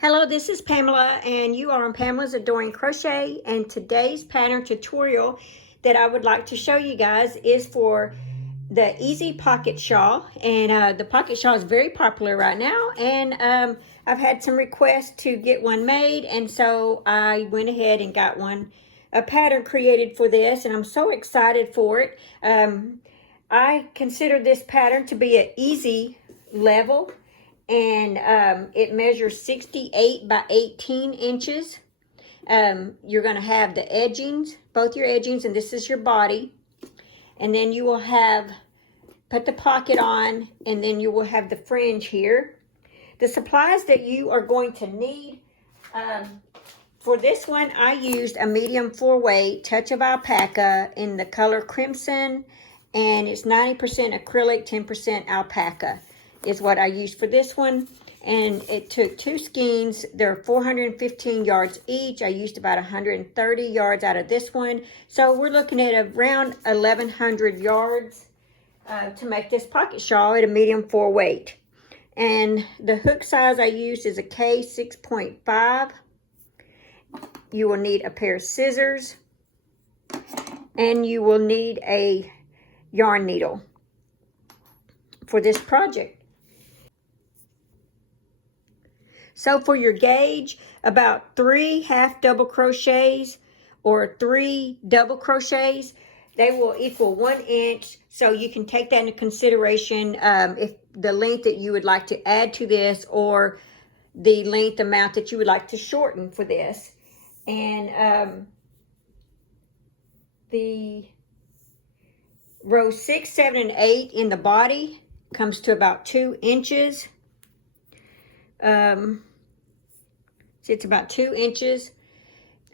Hello, this is Pamela, and you are on Pamela's Adoring Crochet, and today's pattern tutorial that I would like to show you guys is for the Easy Pocket Shawl. And the pocket shawl is very popular right now, and I've had some requests to get one made, and so I went ahead and got a pattern created for this, and I'm so excited for it. I consider this pattern to be an easy level, and it measures 68 by 18 inches. You're going to have the edgings, both your edgings, and this is your body. And then you will put the pocket on, and then you will have the fringe here. The supplies that you are going to need, for this one, I used a medium 4-weight touch of alpaca in the color crimson, and it's 90% acrylic, 10% alpaca is what I used for this one. And it took 2 skeins. They're 415 yards each. I used about 130 yards out of this one. So we're looking at around 1,100 yards to make this pocket shawl at a medium 4-weight. And the hook size I used is a K 6.5. You will need a pair of scissors, and you will need a yarn needle for this project. So for your gauge, about 3 half double crochets or 3 double crochets, they will equal 1 inch. So you can take that into consideration if the length that you would like to add to this, or the length amount that you would like to shorten for this. And the rows 6, 7, and 8 in the body comes to about 2 inches. So it's about 2 inches.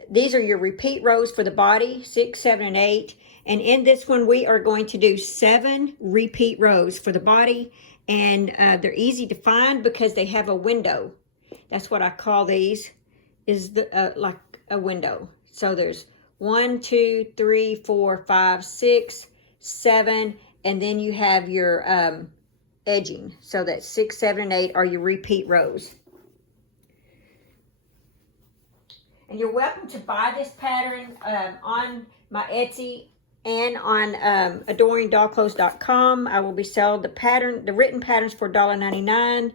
These are your repeat rows for the body, 6, 7, and 8. And in this one, we are going to do 7 repeat rows for the body. And they're easy to find because they have a window. That's what I call these, is like a window. So there's 1, 2, 3, 4, 5, 6, 7, and then you have your edging. So that's 6, 7, and 8 are your repeat rows. And you're welcome to buy this pattern on my Etsy and on adoringdollclothes.com. I will be selling the written patterns for $1.99,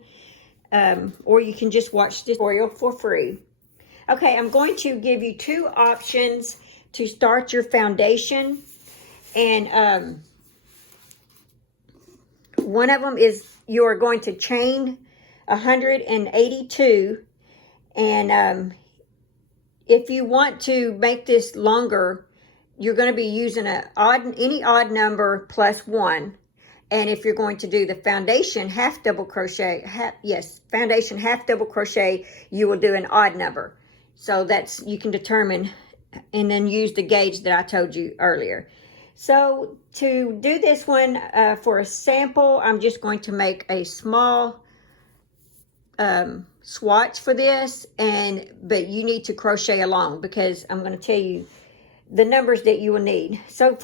or you can just watch this tutorial for free. Okay, I'm going to give you 2 options to start your foundation, and one of them is you are going to chain 182, and if you want to make this longer, you're going to be using any odd number plus 1. And if you're going to do the foundation half double crochet, foundation half double crochet, you will do an odd number. So that's, you can determine and then use the gauge that I told you earlier. So to do this one for a sample, I'm just going to make a small swatch for this, but you need to crochet along because I'm going to tell you the numbers that you will need. So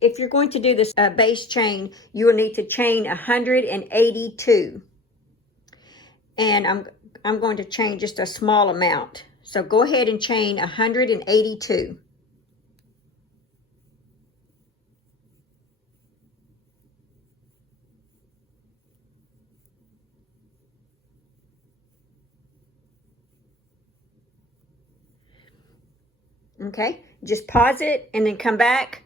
if you're going to do this base chain, you will need to chain 182, and I'm going to chain just a small amount. So go ahead and chain 182. Okay, just pause it and then come back.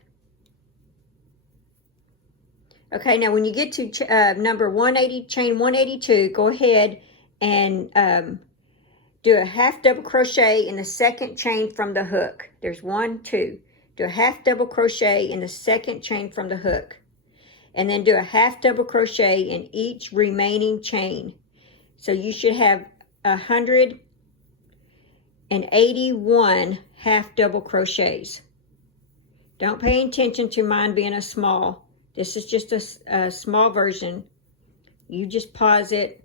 Okay, now when you get to number 180, chain 182, go ahead and do a half double crochet in the second chain from the hook. There's 1, 2. Do a half double crochet in the second chain from the hook, and then do a half double crochet in each remaining chain. So you should have 181 half double crochets. Don't pay attention to mine being a small. This is just a small version. You just pause it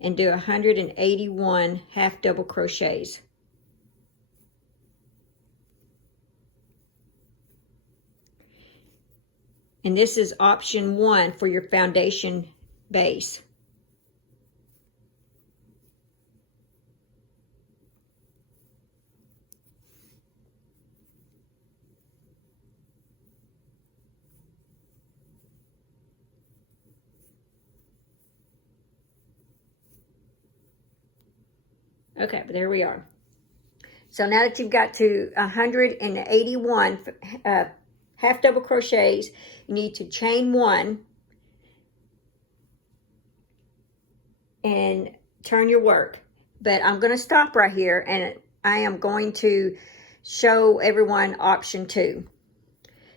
and do 181 half double crochets. And this is option 1 for your foundation base. Okay, but there we are. So now that you've got to 181 half double crochets, you need to chain 1 and turn your work. But I'm going to stop right here, and I am going to show everyone option 2.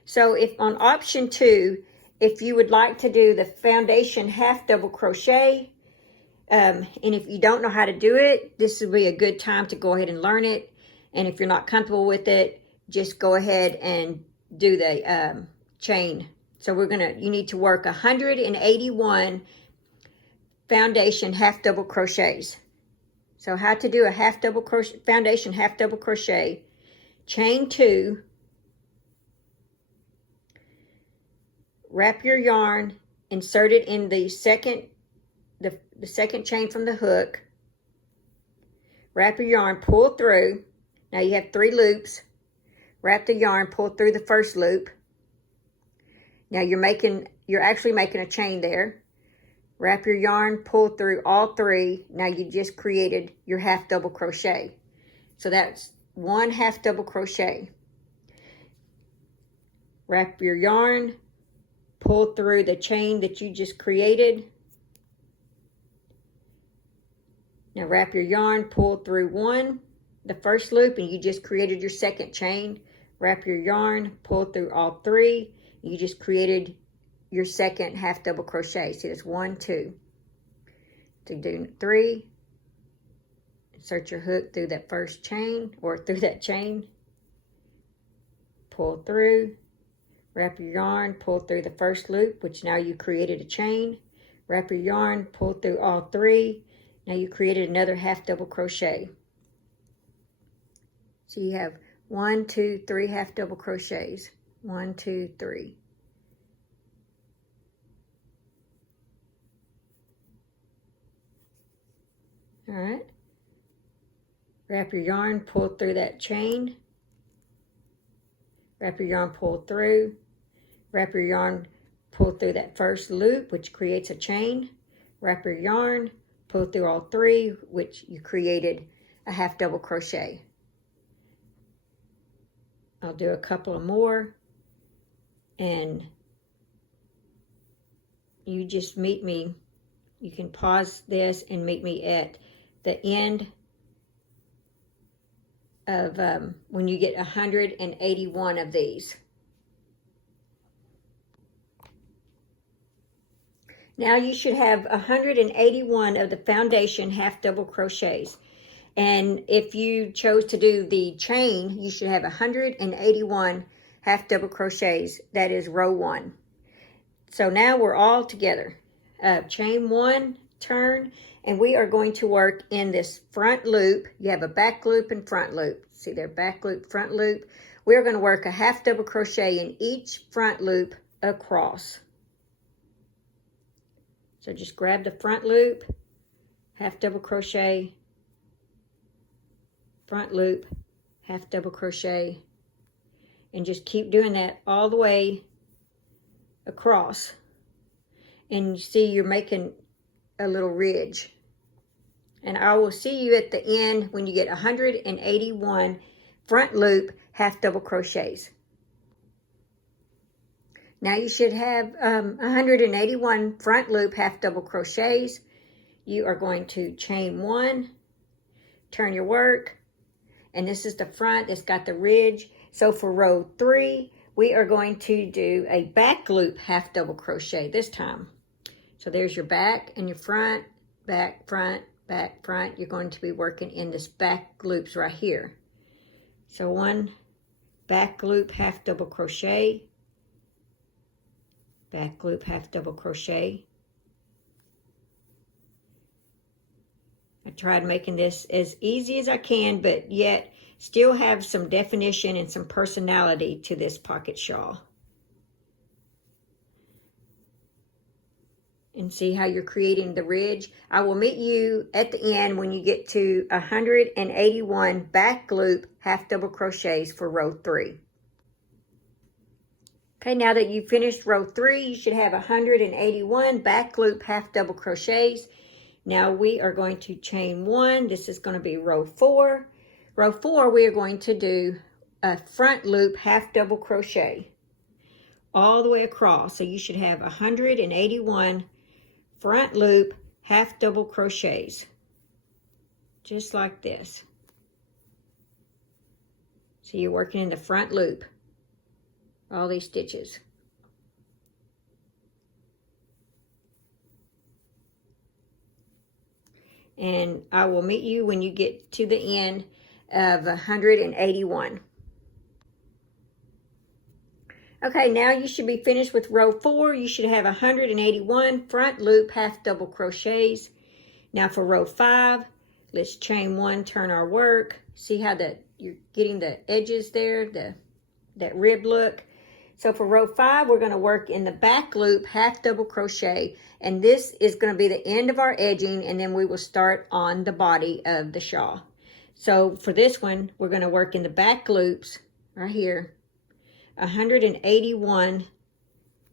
So if on option 2, if you would like to do the foundation half double crochet, and if you don't know how to do it, this would be a good time to go ahead and learn it. And if you're not comfortable with it, just go ahead and do the chain. So you need to work 181 foundation half double crochets. So how to do a half double crochet, foundation half double crochet, chain 2, wrap your yarn, insert it in the second chain from the hook, wrap your yarn, pull through. Now you have 3 loops. Wrap the yarn, pull through the first loop. Now you're actually making a chain there. Wrap your yarn, pull through all 3. Now you just created your half double crochet. So that's 1 half double crochet. Wrap your yarn, pull through the chain that you just created. Now wrap your yarn, pull through the first loop, and you just created your second chain. Wrap your yarn, pull through all 3. You just created your second half double crochet. See, that's 1, 2. So do 3. Insert your hook through that first chain, or through that chain. Pull through. Wrap your yarn, pull through the first loop, which now you created a chain. Wrap your yarn, pull through all 3. Now you created another half double crochet. So you have 1, 2, 3 half double crochets. 1, 2, 3. All right. Wrap your yarn, pull through that chain. Wrap your yarn, pull through. Wrap your yarn, pull through that first loop, which creates a chain. Wrap your yarn, pull through all 3, which you created a half double crochet. I'll do a couple of more, and you just meet me. You can pause this and meet me at the end of when you get 181 of these. Now you should have 181 of the foundation half double crochets. And if you chose to do the chain, you should have 181 half double crochets. That is row 1. So now we're all together. Chain 1, turn, and we are going to work in this front loop. You have a back loop and front loop. See there, back loop, front loop. We're going to work a half double crochet in each front loop across. So just grab the front loop, half double crochet, front loop, half double crochet, and just keep doing that all the way across. And you see you're making a little ridge. And I will see you at the end when you get 181 front loop half double crochets. Now you should have 181 front loop half double crochets. You are going to chain 1, turn your work, and this is the front. It's got the ridge. So for row 3, we are going to do a back loop half double crochet this time. So there's your back and your front, back, front, back, front. You're going to be working in this back loops right here. So 1 back loop half double crochet, back loop half double crochet. I tried making this as easy as I can, but yet still have some definition and some personality to this pocket shawl. And see how you're creating the ridge. I will meet you at the end when you get to 181 back loop half double crochets for row 3. Okay, now that you've finished row 3, you should have 181 back loop half double crochets. Now we are going to chain 1. This is going to be row 4. Row 4, we are going to do a front loop half double crochet all the way across. So you should have 181 front loop half double crochets, just like this. So you're working in the front loop, all these stitches. And I will meet you when you get to the end of 181. Okay, now you should be finished with row 4. You should have 181 front loop half double crochets. Now for row 5, let's chain 1, turn our work. See how you're getting the edges there, that rib look. So for row 5, we're going to work in the back loop half double crochet, and this is going to be the end of our edging, and then we will start on the body of the shawl. So for this one, we're going to work in the back loops right here, 181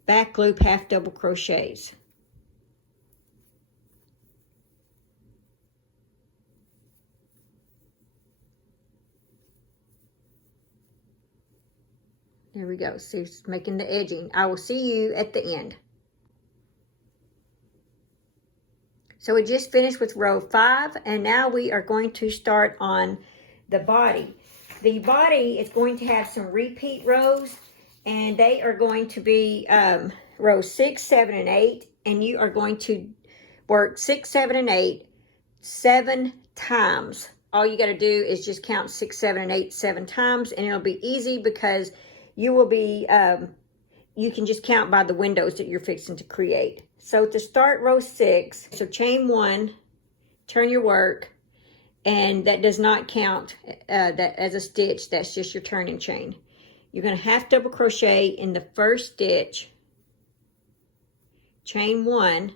back loop half double crochets. There we go. See, it's making the edging. I will see you at the end. So we just finished with row 5, and now we are going to start on the body. The body is going to have some repeat rows, and they are going to be rows 6, 7, and 8, and you are going to work 6, 7, and 8 7 times. All you got to do is just count 6, 7, and 8 7 times, and it'll be easy because you will be, you can just count by the windows that you're fixing to create. So to start row 6, so chain 1, turn your work, and that does not count that as a stitch. That's just your turning chain. You're going to half double crochet in the first stitch, chain 1,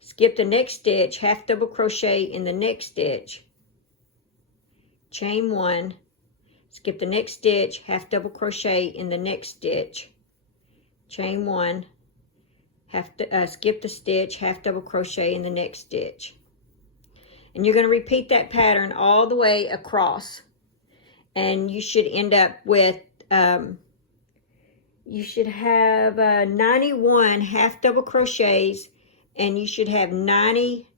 skip the next stitch, half double crochet in the next stitch, chain 1, skip the next stitch, half double crochet in the next stitch, chain 1, skip the stitch, half double crochet in the next stitch. And you're going to repeat that pattern all the way across. And you should end up with, you should have 91 half double crochets, and you should have 90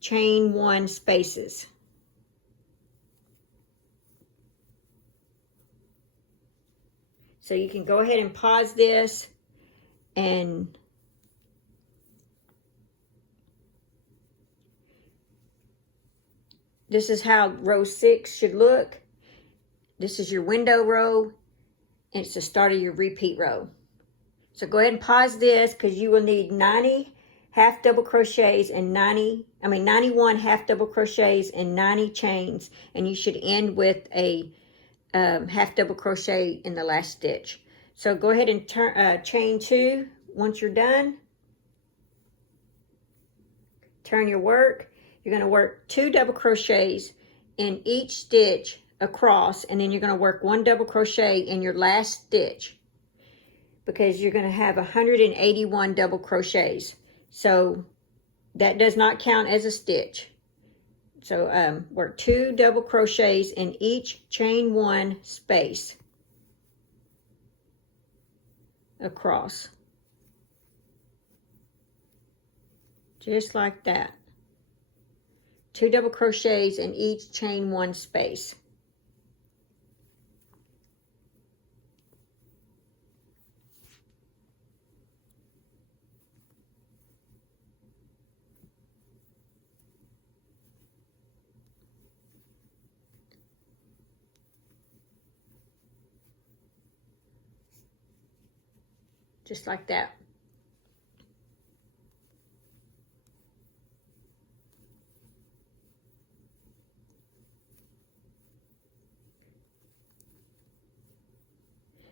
chain 1 spaces. So you can go ahead and pause this, and this is how row 6 should look. This is your window row, and it's the start of your repeat row. So go ahead and pause this because you will need 90 half double crochets and 91 half double crochets and 90 chains, and you should end with a half double crochet in the last stitch. So go ahead and chain 2 once you're done. Turn your work. You're going to work 2 double crochets in each stitch across, and then you're going to work 1 double crochet in your last stitch, because you're going to have 181 double crochets. So that does not count as a stitch. So work 2 double crochets in each chain 1 space across, just like that. 2 double crochets in each chain 1 space. Just like that.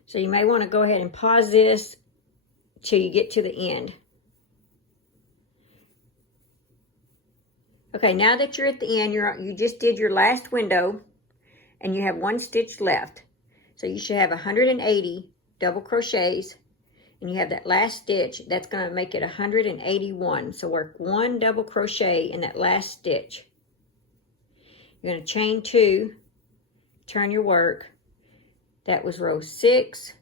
So you may want to go ahead and pause this till you get to the end. Okay, now that you're at the end, you just did your last window, and you have 1 stitch left. So you should have 180 double crochets and you have that last stitch, that's going to make it 181. So work 1 double crochet in that last stitch. You're going to chain 2, turn your work. That was row 6,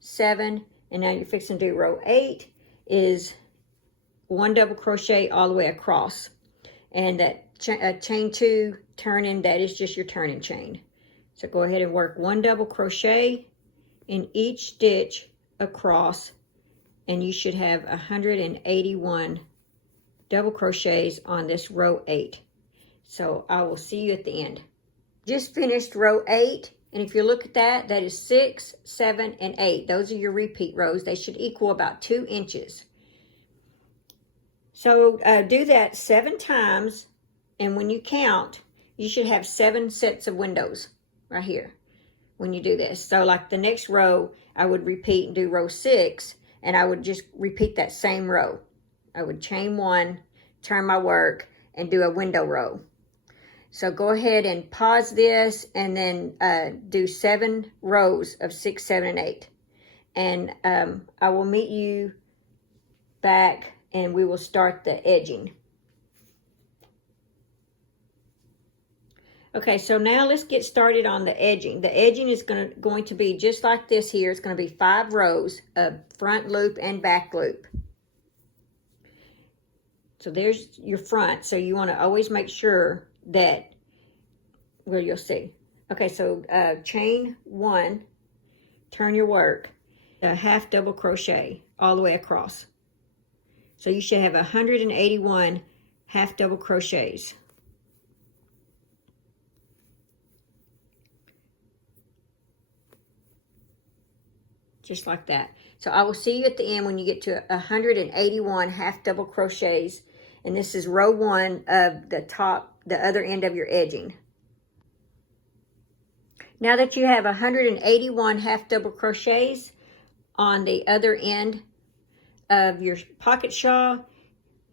7, and now you're fixing to do row 8 is 1 double crochet all the way across. And that chain 2 turning, that is just your turning chain. So go ahead and work 1 double crochet in each stitch across, and you should have 181 double crochets on this row 8. So I will see you at the end. Just finished row 8, and if you look at that, that is 6, 7, and 8. Those are your repeat rows. They should equal about 2 inches. So do that 7 times, and when you count, you should have 7 sets of windows right here when you do this. So like the next row, I would repeat and do row 6, and I would just repeat that same row. I would chain 1, turn my work, and do a window row. So go ahead and pause this, and then do 7 rows of 6, 7, and 8. And I will meet you back, and we will start the edging. Okay, so now let's get started on the edging. The edging is going to be just like this here. It's going to be 5 rows of front loop and back loop. So there's your front. So you want to always make sure that, well, you'll see. Okay, so chain 1, turn your work, a half double crochet all the way across. So you should have 181 half double crochets. Just like that. So I will see you at the end when you get to 181 half double crochets, and this is row 1 of the top, the other end of your edging. Now that you have 181 half double crochets on the other end of your pocket shawl,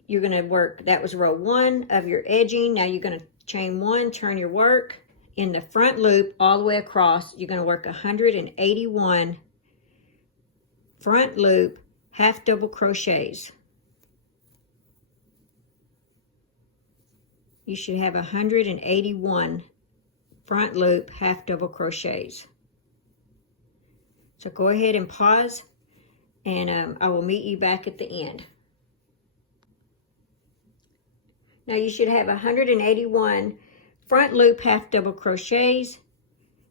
you're going to work, that was row 1 of your edging. Now you're going to chain 1, turn your work in the front loop all the way across. You're going to work 181 front loop half double crochets. You should have 181 front loop half double crochets. So go ahead and pause, and I will meet you back at the end. Now you should have 181 front loop half double crochets.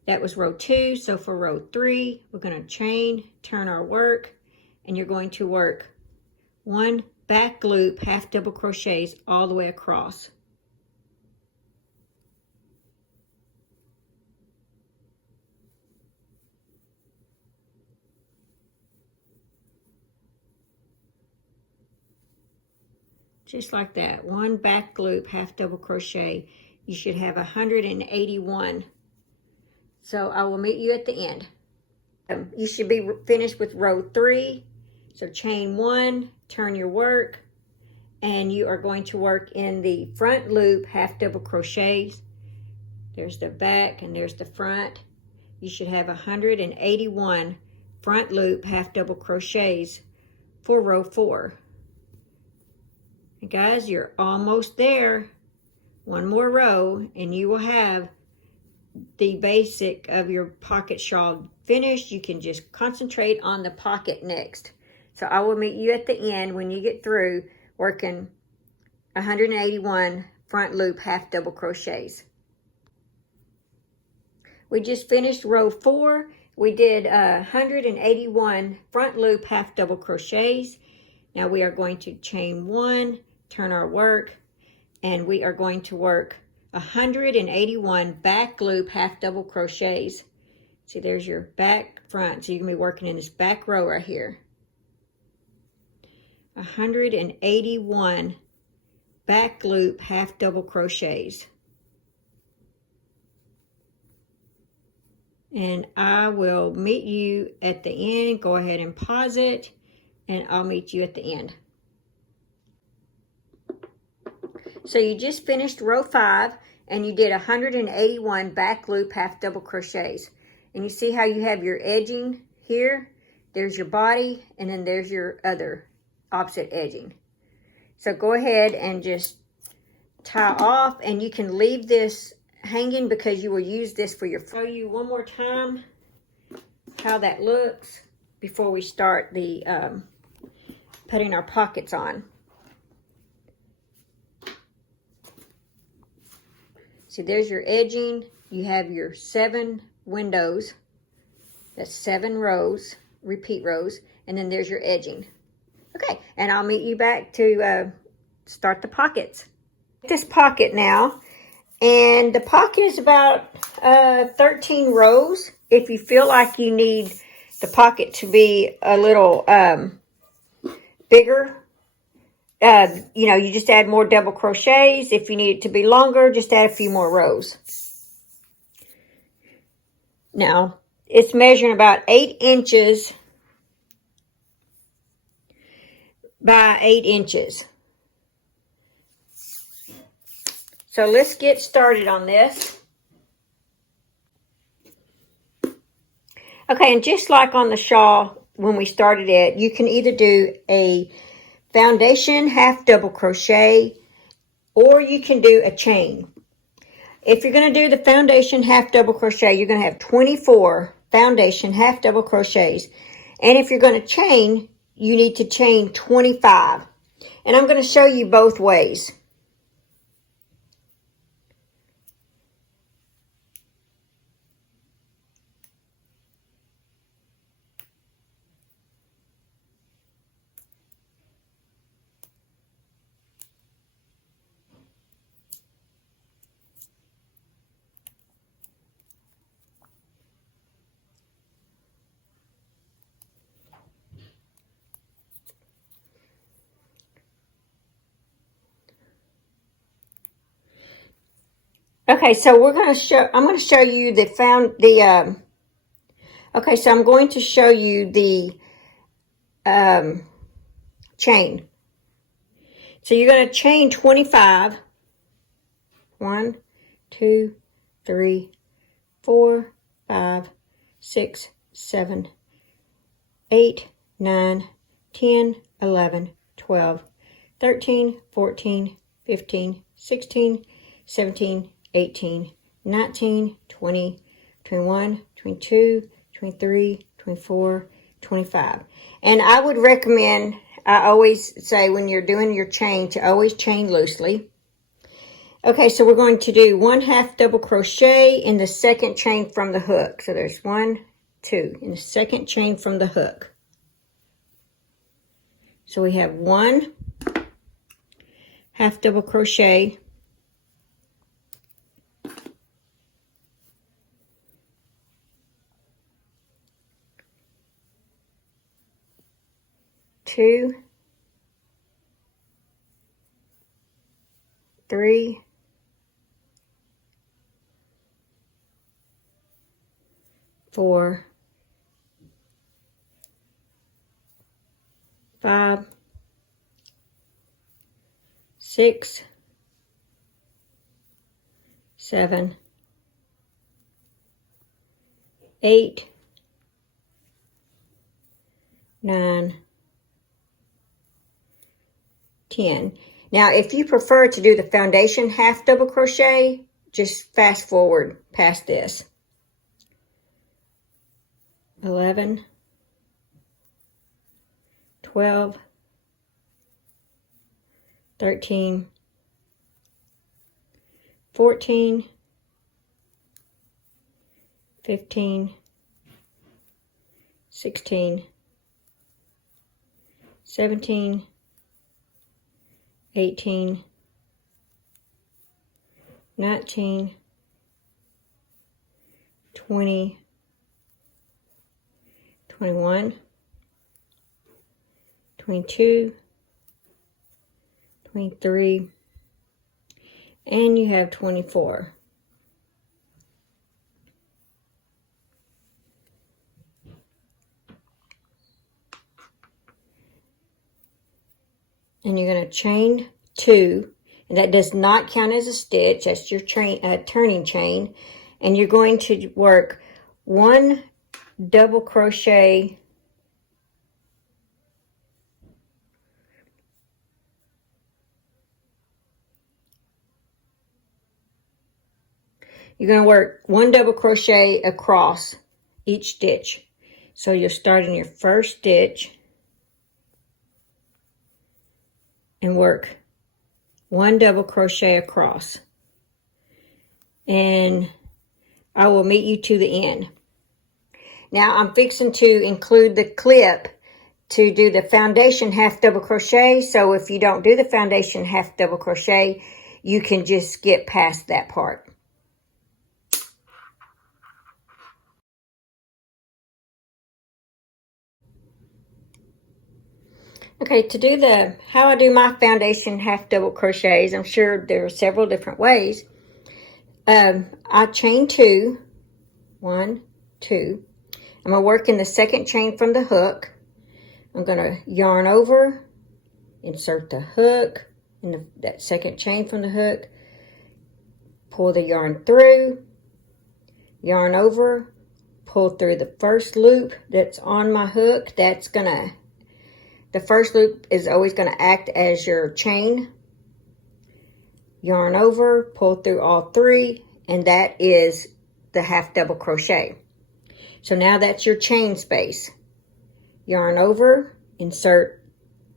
That was row 2. So for row 3, we're going to chain, turn our work, and you're going to work 1 back loop half double crochets all the way across. Just like that, 1 back loop half double crochet. You should have 181. So I will meet you at the end. You should be finished with row 3. So chain 1, turn your work, and you are going to work in the front loop half double crochets. There's the back and there's the front. You should have 181 front loop half double crochets for row 4. And guys, you're almost there. 1 more row and you will have the basic of your pocket shawl finished. You can just concentrate on the pocket next. So I will meet you at the end when you get through working 181 front loop half double crochets. We just finished row 4. We did 181 front loop half double crochets. Now we are going to chain 1, turn our work, and we are going to work 181 back loop half double crochets. See, there's your back, front. So you're going to be working in this back row right here. 181 back loop half double crochets. And I will meet you at the end. Go ahead and pause it, and I'll meet you at the end. So you just finished row 5, and you did 181 back loop half double crochets. And you see how you have your edging here? there's your body, and then there's your other opposite edging. So go ahead and just tie off, and you can leave this hanging because you will use this for your. Show you one more time how that looks before we start the putting our pockets on. See, there's your edging. You have your 7 windows. That's 7 rows, repeat rows, and then there's your edging. Okay, and I'll meet you back to start the pockets. This pocket now, and the pocket is about 13 rows. If you feel like you need the pocket to be a little bigger, you know, you just add more double crochets. If you need it to be longer, just add a few more rows. Now, it's measuring about 8 inches by 8 inches. So let's get started on this. Okay, and just like on the shawl when we started it, you can either do a foundation half double crochet, or you can do a chain. If you're going to do the foundation half double crochet, you're going to have 24 foundation half double crochets. And if you're going to chain, you need to chain 25. And I'm going to show you both ways. Okay, so I'm going to show you okay, so I'm going to show you the chain. So you're going to chain 25. 1, 2, 3, 4, 5, 6, 7, 8, 9, 10, 11, 12, 13, 14, 15, 16, 17, 18, 19, 20, 21, 22, 23, 24, 25. And I would recommend, I always say when you're doing your chain, to always chain loosely. Okay, so we're going to do 1 half double crochet in the second chain from the hook. So there's 1, 2 in the second chain from the hook. So we have 1 half double crochet, 2, 3, 4, 5, 6, 7, 8, 9, 10. Now, if you prefer to do the foundation half double crochet, just fast forward past this. 11, 12, 13, 14, 15, 16, 17, 18, 19, 20, 21, 22, 23, and you have 24. And you're going to chain 2, and that does not count as a stitch. That's your turning chain. And you're going to work 1 double crochet You're going to work 1 double crochet across each stitch. So you'll start in your first stitch and work 1 double crochet across. And I will meet you to the end. Now I'm fixing to include the clip to do the foundation half double crochet. So if you don't do the foundation half double crochet, you can just skip past that part. Okay, to do how I do my foundation half double crochets, I'm sure there are several different ways. I chain 2, 1, 2. I'm going to work in the second chain from the hook. I'm going to yarn over, insert the hook in that second chain from the hook, pull the yarn through, yarn over, pull through the first loop that's on my hook. The first loop is always going to act as your chain. Yarn over, pull through all 3, and that is the half double crochet. So now that's your chain space. Yarn over, insert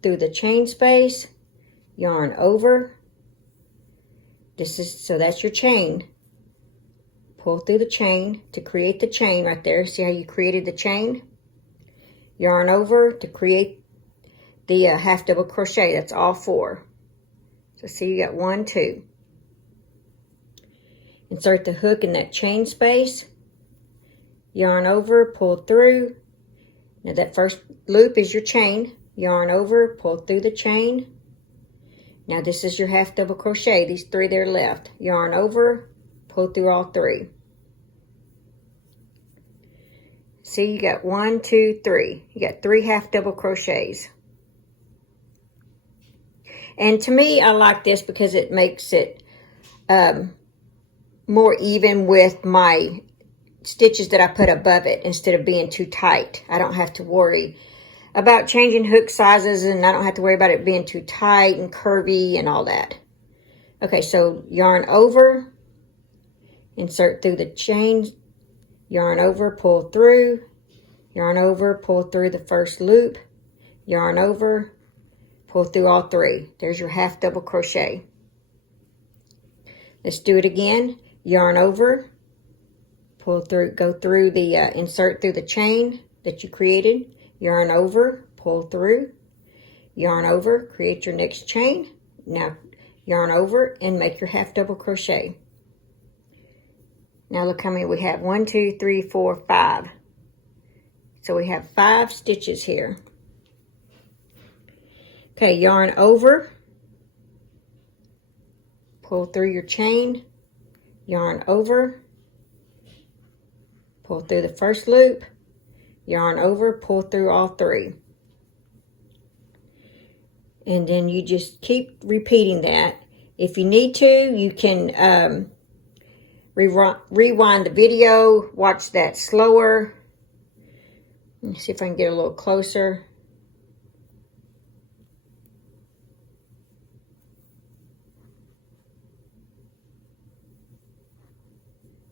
through the chain space, yarn over. So that's your chain. Pull through the chain to create the chain right there. See how you created the chain? Yarn over to create the half double crochet. That's all 4. So see, you got 1, 2. Insert the hook in that chain space, yarn over, pull through. Now that first loop is your chain. Yarn over, pull through the chain. Now this is your half double crochet, these 3 there left. Yarn over, pull through all 3. See, you got 1, 2, 3. You got 3 half double crochets. And to me, I like this because it makes it more even with my stitches that I put above it instead of being too tight. I don't have to worry about changing hook sizes, and I don't have to worry about it being too tight and curvy and all that. Okay, so yarn over, insert through the chain, yarn over, pull through, yarn over, pull through the first loop, yarn over, pull through all 3. There's your half double crochet. Let's do it again. Yarn over, pull through, go through the, insert through the chain that you created, yarn over, pull through, yarn over, create your next chain. Now yarn over and make your half double crochet. Now look how many we have. 1, 2, 3, 4, 5. So we have 5 stitches here. Okay, yarn over, pull through your chain, yarn over, pull through the first loop, yarn over, pull through all 3. And then you just keep repeating that. If you need to, you can rewind the video, watch that slower. Let me see if I can get a little closer.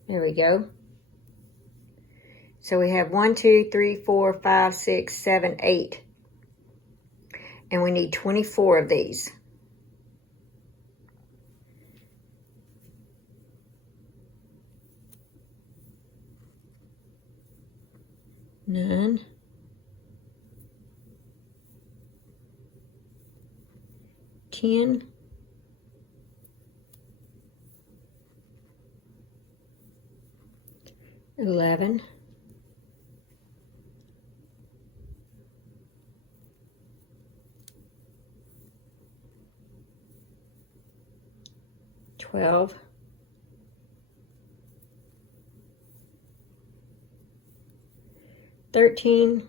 There we go. So we have 1, 2, 3, 4, 5, 6, 7, 8. And we need 24 of these. Nine. 10. 11. 12. 13.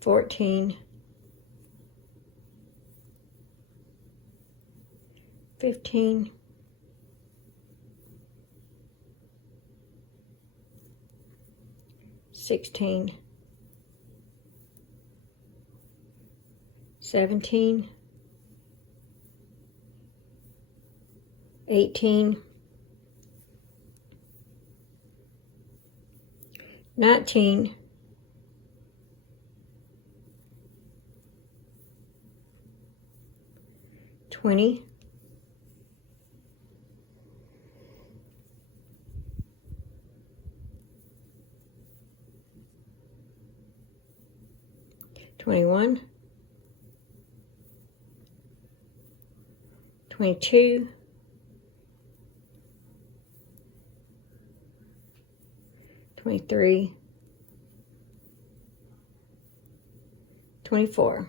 14. 15. 16. 17. 18, 19, 20, 21, 22, 23, 24.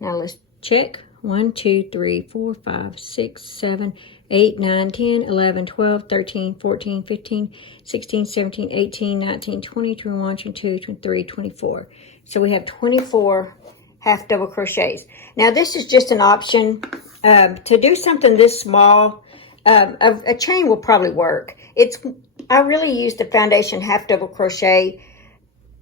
Now let's check. 1, 2, 3, 4, 5, 6, 7, 8, 9, 10, 11, 12, 13, 14, 15, 16, 17, 18, 19, 20, 21, 22, 23, 24. So we have 24 half double crochets. Now this is just an option. To do something this small, a chain will probably work. I really use the foundation half double crochet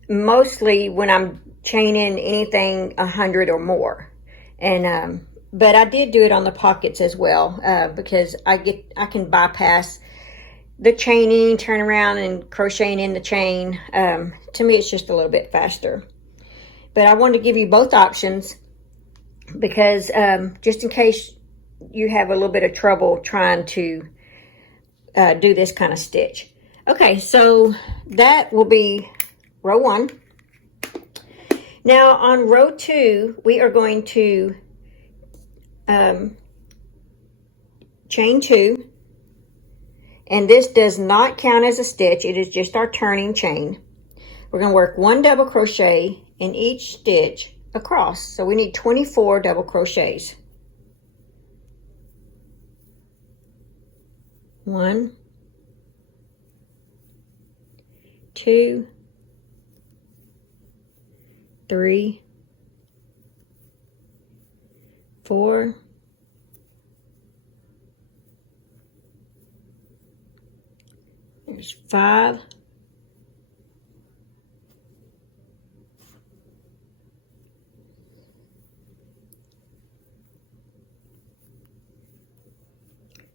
mostly when I'm chaining anything 100 or more. And but I did do it on the pockets as well, because I can bypass the chaining, turn around and crocheting in the chain. To me, it's just a little bit faster. But I wanted to give you both options because just in case you have a little bit of trouble trying to do this kind of stitch. Okay, so that will be row 1. Now on row 2, we are going to chain 2, and this does not count as a stitch. It is just our turning chain. We're going to work 1 double crochet in each stitch across, so we need 24 double crochets. 1, 2, 3, 4, 5,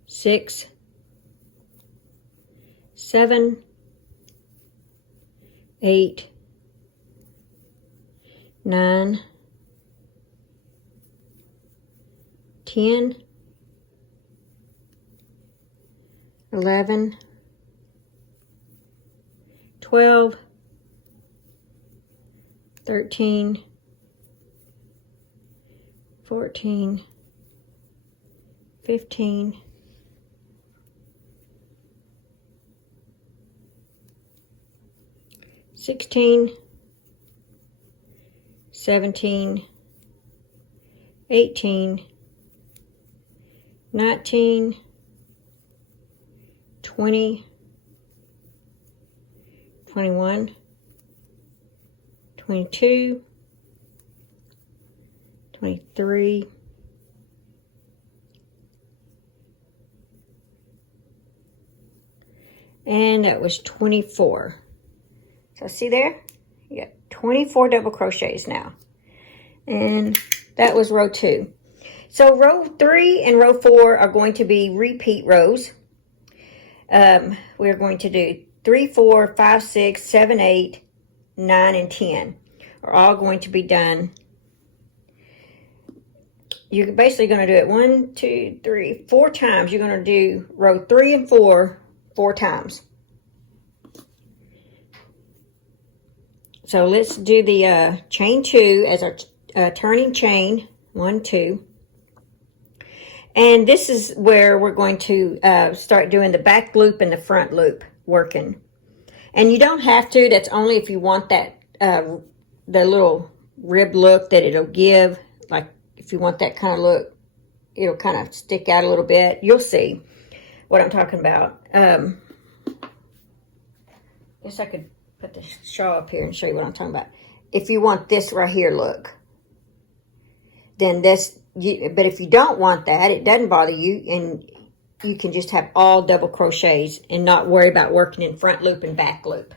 6, 7, 8, 9, 10, 11, 12, 13, 14, 15, 16, 17, 18, 19, 20, 21, 22, 23, and that was 24. So see there? You got 24 double crochets now. And that was row 2. So row 3 and row 4 are going to be repeat rows. We're going to do 3, 4, 5, 6, 7, 8, 9, and 10 are all going to be done. You're basically going to do it 1, 2, 3, 4 times. You're going to do row 3 and 4 times. So let's do the chain 2 as our turning chain. 1, 2. And this is where we're going to start doing the back loop and the front loop working. And you don't have to. That's only if you want that the little rib look that it'll give. Like if you want that kind of look, it'll kind of stick out a little bit. You'll see what I'm talking about. Guess I could put the shawl up here and show you what I'm talking about. If you want this right here look, then this, but if you don't want that, it doesn't bother you, and you can just have all double crochets and not worry about working in front loop and back loop.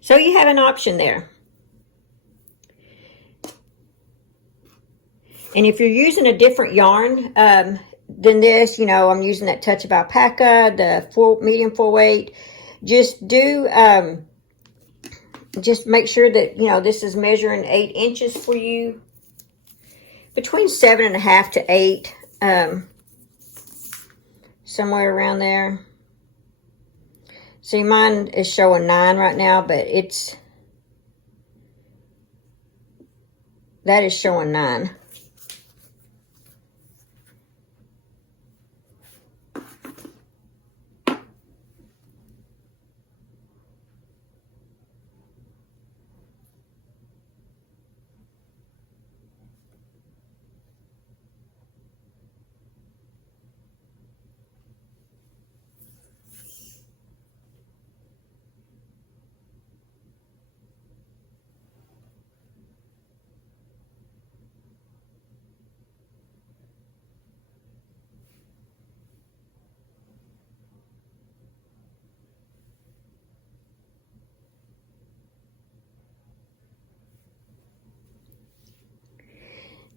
So you have an option there. And if you're using a different yarn than this, you know, I'm using that touch of alpaca, the medium 4/8. Just just make sure that, you know, this is measuring 8 inches for you. Between 7.5 to 8, somewhere around there. See, mine is showing 9 right now, but that is showing 9.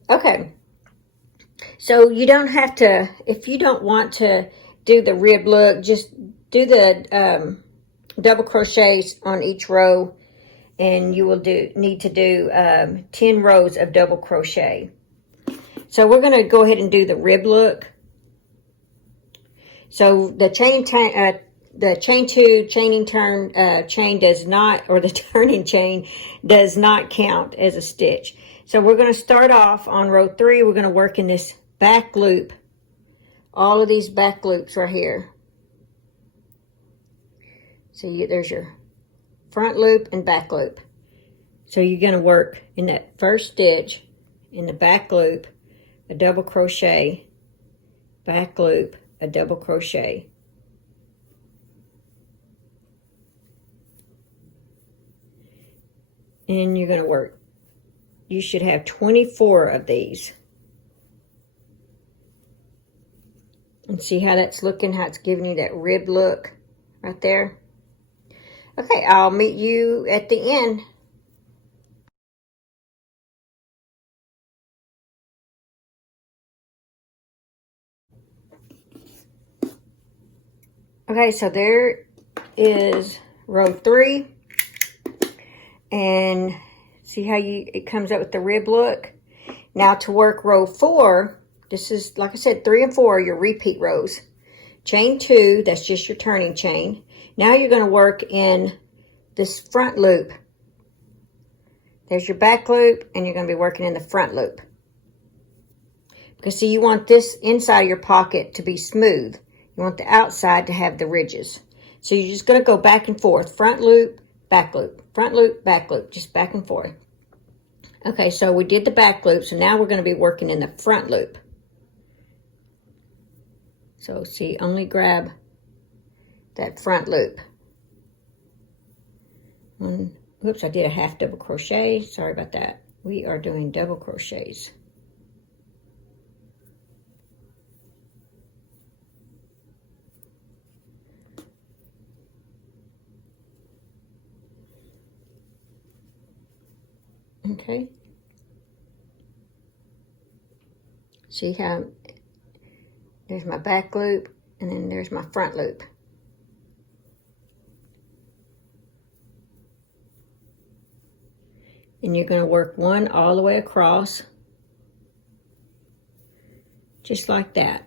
Okay, so you don't have to, if you don't want to do the rib look, just do the double crochets on each row, and you will need to do 10 rows of double crochet. So we're going to go ahead and do the rib look. So the chain 2 chaining turn chain does not, or the turning chain does not count as a stitch. So we're going to start off on row 3. We're going to work in this back loop, all of these back loops right here. So there's your front loop and back loop. So you're going to work in that first stitch in the back loop, a double crochet, back loop, a double crochet. And you're going to work. You should have 24 of these. And see how that's looking, how it's giving you that rib look right there. Okay, I'll meet you at the end. Okay, so there is row 3. And see how it comes up with the rib look? Now to work row 4, this is, like I said, 3 and 4 are your repeat rows. Chain 2, that's just your turning chain. Now you're going to work in this front loop. There's your back loop, and you're going to be working in the front loop. Because see, you want this inside of your pocket to be smooth. You want the outside to have the ridges. So you're just going to go back and forth, front loop, back loop, front loop, back loop, just back and forth. Okay, so we did the back loop, so now we're going to be working in the front loop. So see, only grab that front loop. Oops, I did a half double crochet. Sorry about that. We are doing double crochets. Okay. See how there's my back loop, and then there's my front loop. And you're going to work one all the way across, just like that.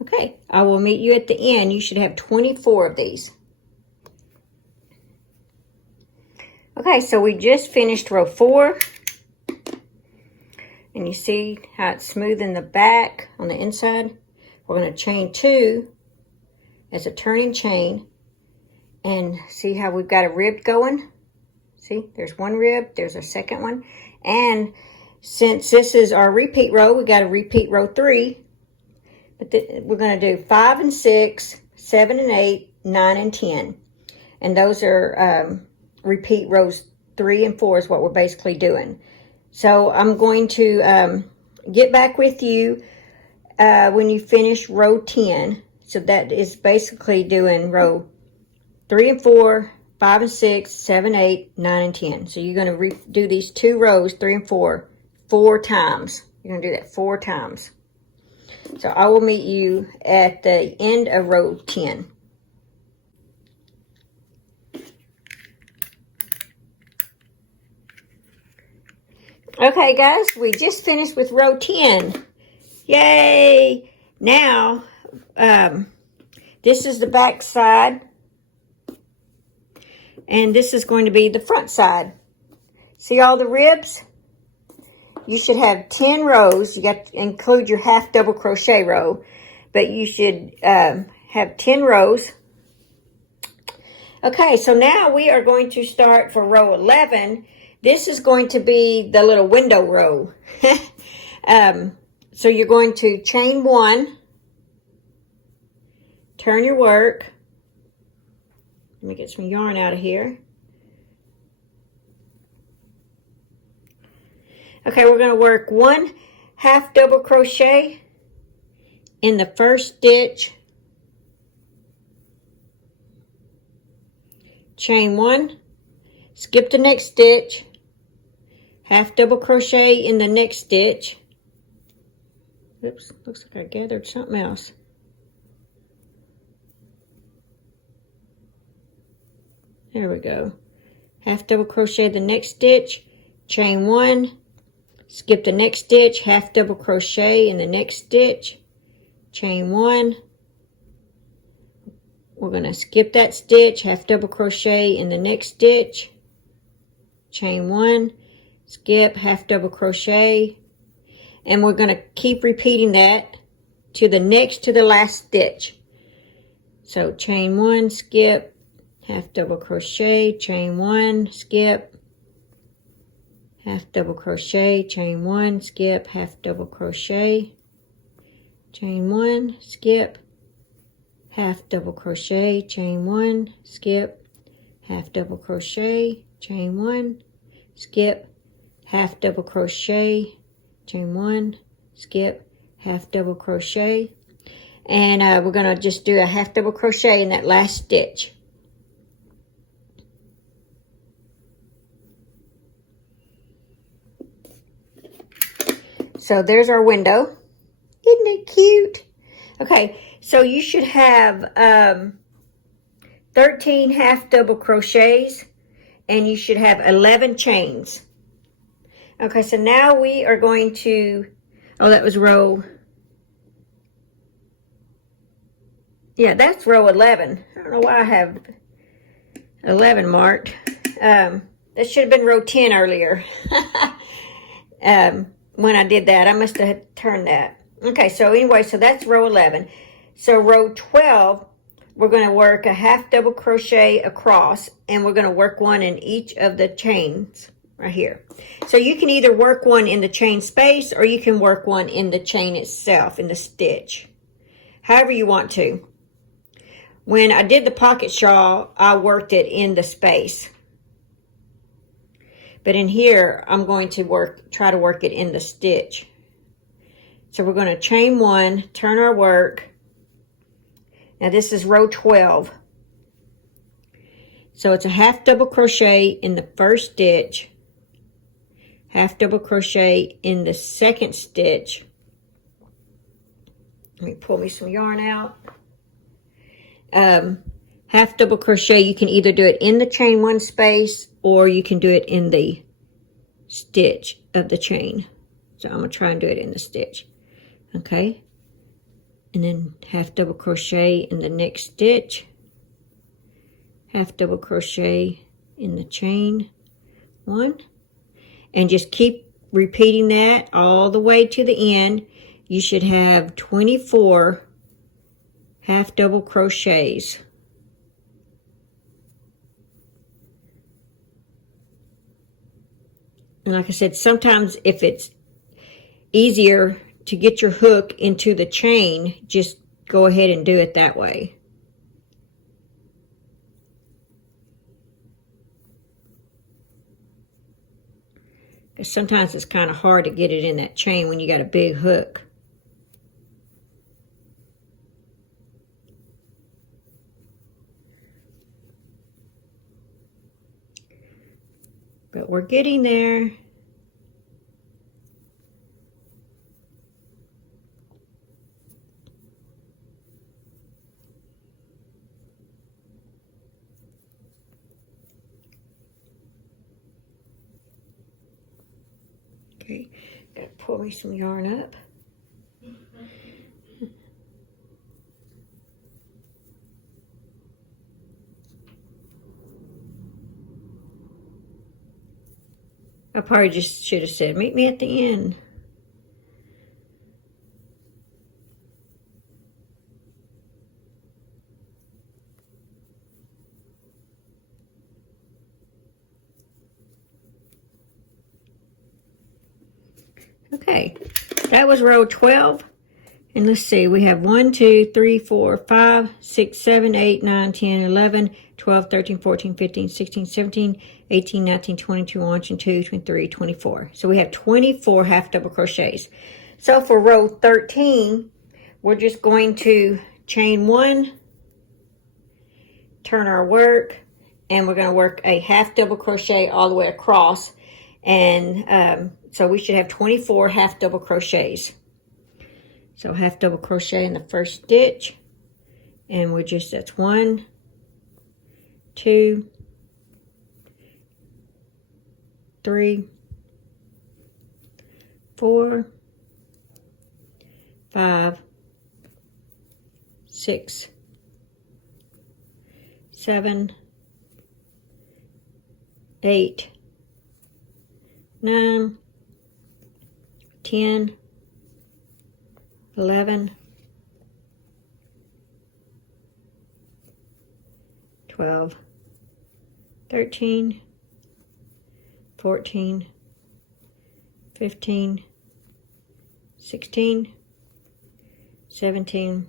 Okay, I will meet you at the end. You should have 24 of these. Okay, so we just finished row 4. And you see how it's smooth in the back on the inside? We're going to chain 2 as a turning chain. And see how we've got a rib going? See, there's one rib, there's a second one. And since this is our repeat row, we got to repeat row 3. But we're going to do 5 and 6, 7 and 8, 9 and 10. And those are repeat rows 3 and 4 is what we're basically doing. So I'm going to get back with you when you finish row 10. So that is basically doing row 3 and 4, 5 and 6, 7, 8, 9, and 10. So you're going to do these 2 rows, 3 and 4 times. You're going to do that 4 times. So I will meet you at the end of row 10. Okay, guys, we just finished with row 10. Yay! Now, this is the back side, and this is going to be the front side. See all the ribs? You should have 10 rows. You got to include your half double crochet row, but you should have 10 rows. Okay, so now we are going to start for row 11. This is going to be the little window row. So you're going to chain 1, turn your work. Let me get some yarn out of here. Okay, we're going to work 1 half double crochet in the first stitch, chain 1, skip the next stitch, half double crochet in the next stitch. Oops, looks like I gathered something else. There we go. Half double crochet the next stitch, chain 1, skip the next stitch, half double crochet in the next stitch, chain 1. We're going to skip that stitch, half double crochet in the next stitch, chain 1, skip, half double crochet, and we're going to keep repeating that to the last stitch. So chain 1, skip, half double crochet, chain 1, skip, half double crochet, chain 1, skip, half double crochet, chain 1, skip, half double crochet, chain 1, skip, half double crochet, chain 1, skip, half double crochet, chain 1, skip, half double crochet, and we're going to just do a half double crochet in that last stitch. So there's our window. Isn't it cute? Okay, so you should have 13 half double crochets, and you should have 11 chains. Okay, so now we are going to, oh, that was row, yeah, that's row 11. I don't know why I have 11 marked. That should have been row 10 earlier. When I did that, I must have turned that. Okay, so anyway, so that's row 11. So row 12, we're going to work a half double crochet across, and we're going to work one in each of the chains right here. So you can either work one in the chain space, or you can work one in the chain itself, in the stitch. However you want to. When I did the pocket shawl, I worked it in the space. But in here, I'm going to try to work it in the stitch. So we're going to chain 1, turn our work. Now this is row 12. So it's a half double crochet in the first stitch, half double crochet in the second stitch. Let me pull me some yarn out. Half double crochet, you can either do it in the chain 1 space, or you can do it in the stitch of the chain. So I'm going to try and do it in the stitch. Okay. And then half double crochet in the next stitch. Half double crochet in the chain 1. And just keep repeating that all the way to the end. You should have 24 half double crochets. And like I said, sometimes if it's easier to get your hook into the chain, just go ahead and do it that way. Because sometimes it's kind of hard to get it in that chain when you got a big hook. but we're getting there. Okay, gotta pull me some yarn up. I probably just should have said, meet me at the end. Okay, that was row 12. And let's see, we have 1, 2, 3, 4, 5, 6, 7, 8, 9, 10, 11, 12, 13, 14, 15, 16, 17, 18, 19, 20, 21, 22, 23, 24. So we have 24 half double crochets. So for row 13, we're just going to chain 1, turn our work, and we're going to work a half double crochet all the way across. And so we should have 24 half double crochets. So half double crochet in the first stitch, and we're just, that's 1, 2, 3, 4, 5, 6, 7, 8, 9, 10, 11, 12, 13, 14, 15, 16, 17,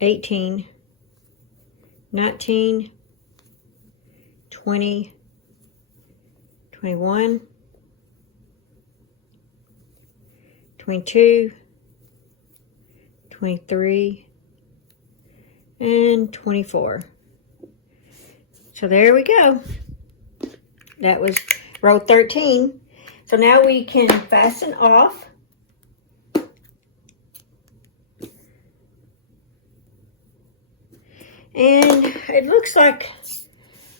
18, 19, 20, 21, 22, 23, and 24. So there we go. That was row 13. So now we can fasten off. And it looks like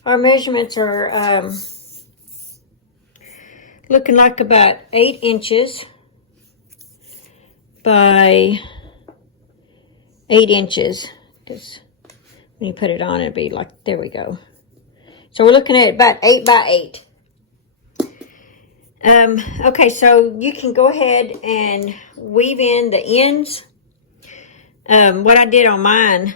our measurements are looking like about 8 inches by 8 inches, because when you put it on, it'll be like, there we go. So we're looking at about 8 by 8. Okay, so you can go ahead and weave in the ends. What I did on mine,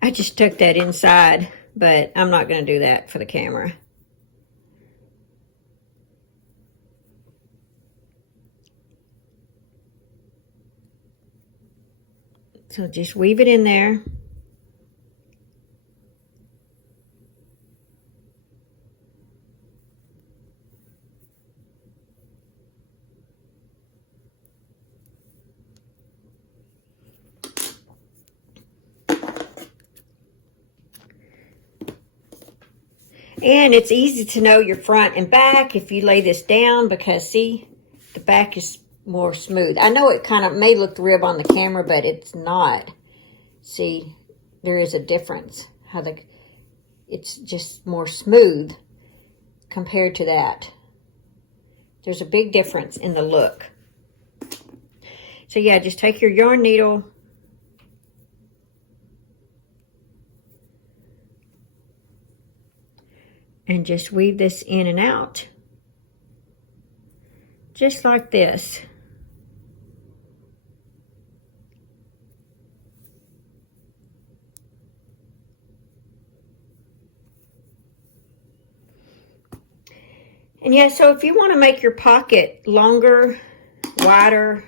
I just tucked that inside, but I'm not going to do that for the camera. So just weave it in there. And it's easy to know your front and back if you lay this down, because see, the back is more smooth. I know it kind of may look rib on the camera, but it's not. See, there is a difference. It's just more smooth compared to that. There's a big difference in the look. So yeah, just take your yarn needle, and just weave this in and out, just like this. And yeah, so if you want to make your pocket longer, wider,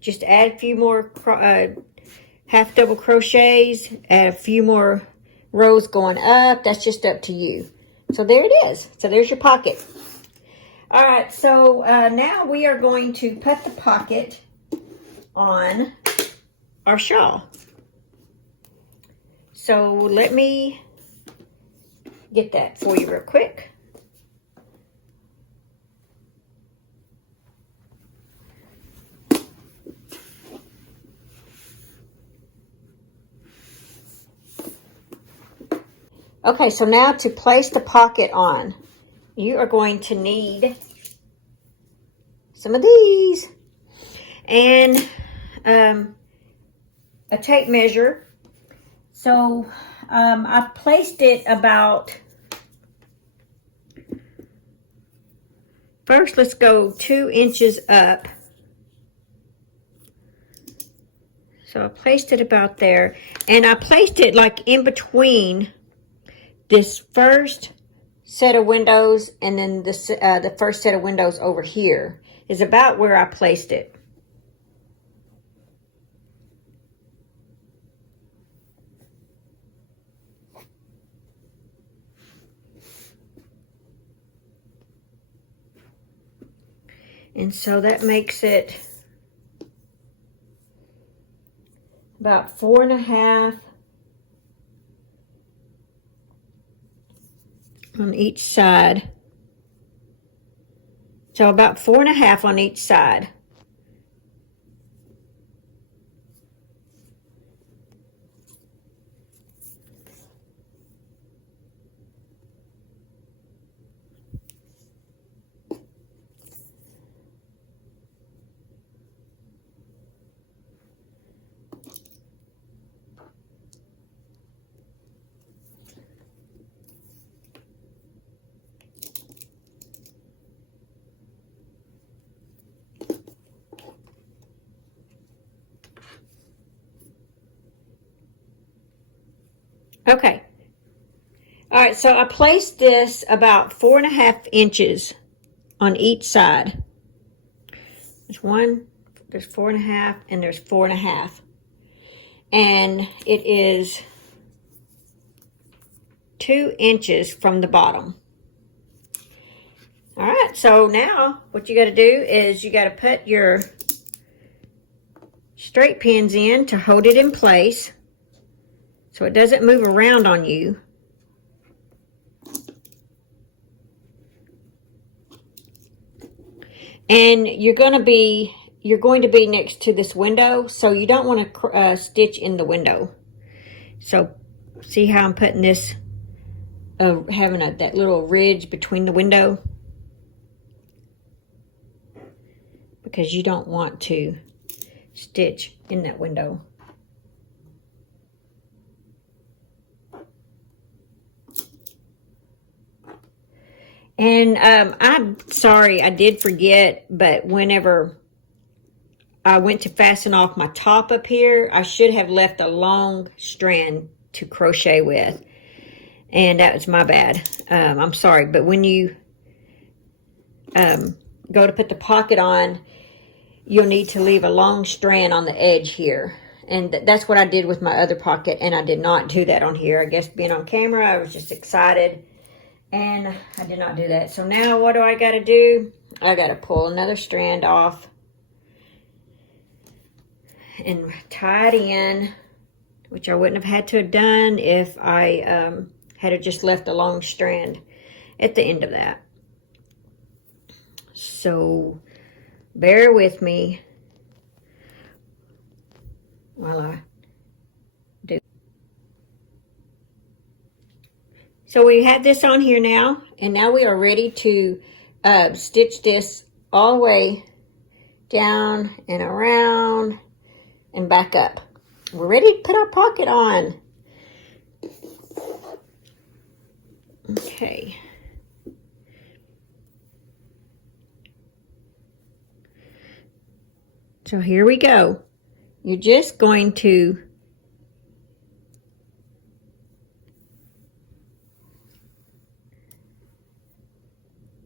just add a few more half double crochets, add a few more rows going up. That's just up to you. So there it is. So there's your pocket. All right, so now we are going to put the pocket on our shawl. So let me get that for you real quick. Okay, so now to place the pocket on, you are going to need some of these and a tape measure. So I've placed it about, first let's go 2 inches up. So I placed it about there, and I placed it like in between this first set of windows and then the first set of windows over here is about where I placed it. And so that makes it about 4.5 on each side. So about 4.5 on each side. Okay. All right, so I placed this about 4.5 inches on each side. There's 1, there's 4.5, and there's 4.5. And it is 2 inches from the bottom. All right, so now what you got to do is you got to put your straight pins in to hold it in place so it doesn't move around on you. And you're going to be next to this window, so you don't want to stitch in the window. So see how I'm putting this, having that little ridge between the window? Because you don't want to stitch in that window. And I'm sorry, I did forget, but whenever I went to fasten off my top up here, I should have left a long strand to crochet with. And that was my bad. I'm sorry, but when you go to put the pocket on, you'll need to leave a long strand on the edge here. And that's what I did with my other pocket, and I did not do that on here. I guess being on camera, I was just excited, and I did not do that. So now what do I got to do? I got to pull another strand off and tie it in, which I wouldn't have had to have done if I had just left a long strand at the end of that. So bear with me while I do. So we have this on here now, and now we are ready to stitch this all the way down and around and back up. We're ready to put our pocket on. Okay. So here we go. You're just going to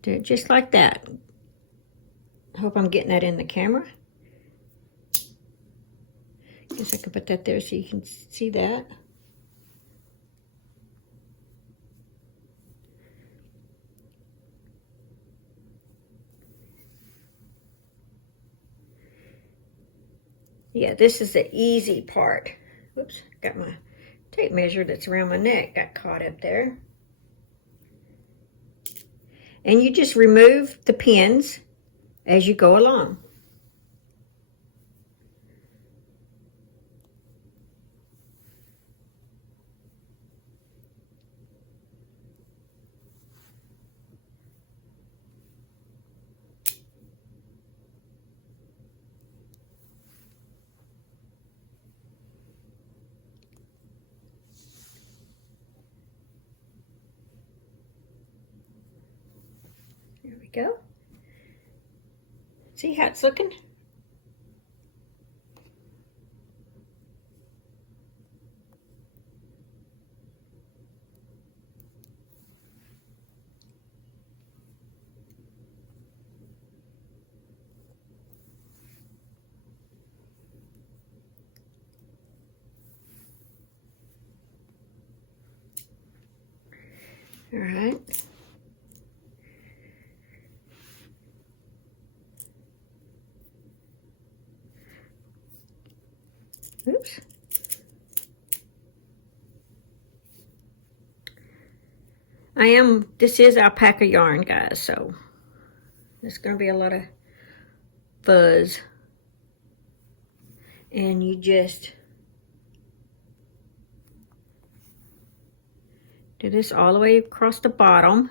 do it just like that. I hope I'm getting that in the camera. Guess I could put that there so you can see that. Yeah, this is the easy part. Whoops, got my tape measure that's around my neck, got caught up there. And you just remove the pins as you go along. we go. See how it's looking? All right. Oops. This is alpaca yarn, guys, so there's going to be a lot of fuzz. And you just do this all the way across the bottom.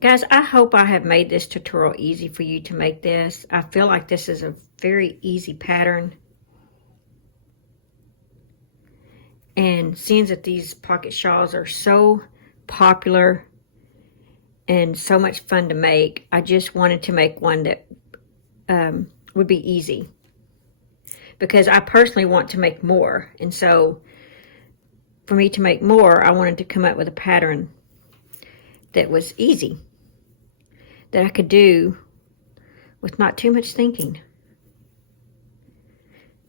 Guys, I hope I have made this tutorial easy for you to make this. I feel like this is a very easy pattern. And seeing that these pocket shawls are so popular and so much fun to make, I just wanted to make one that would be easy. Because I personally want to make more. And so, for me to make more, I wanted to come up with a pattern that was easy, that I could do with not too much thinking.